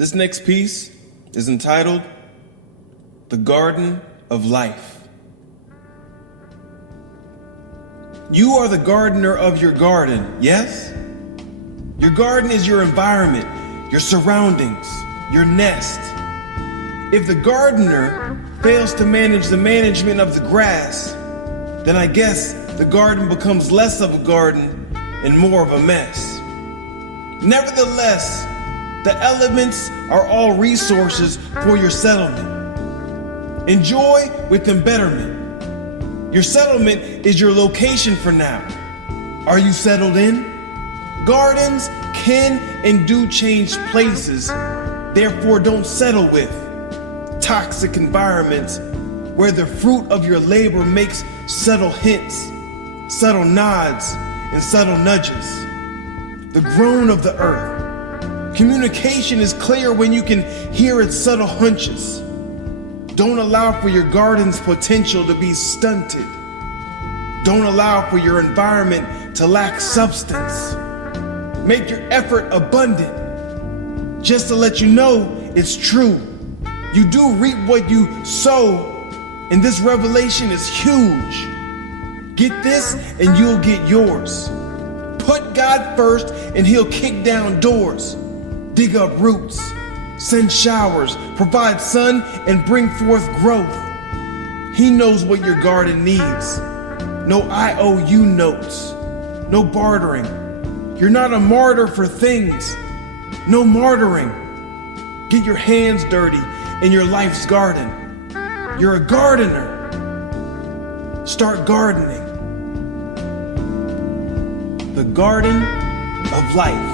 This next piece is entitled The Garden of Life. You are the gardener of your garden, yes? Your garden is your environment, your surroundings, your nest. If the gardener fails to manage the management of the grass, then I guess the garden becomes less of a garden and more of a mess. Nevertheless, the elements are all resources for your settlement. Enjoy with embetterment. Your settlement is your location for now. Are you settled in? Gardens can and do change places, therefore don't settle with toxic environments where the fruit of your labor makes subtle hints, subtle nods, and subtle nudges. The groan of the earth. Communication is clear when you can hear its subtle hunches. Don't allow for your garden's potential to be stunted. Don't allow for your environment to lack substance. Make your effort abundant. Just to let you know, it's true. You do reap what you sow, and this revelation is huge. Get this and you'll get yours. Put God first and He'll kick down doors. Dig up roots, send showers, provide sun, and bring forth growth. He knows what your garden needs. No IOU notes, no bartering. You're not a martyr for things. No martyring. Get your hands dirty in your life's garden. You're a gardener. Start gardening. The Garden of Life.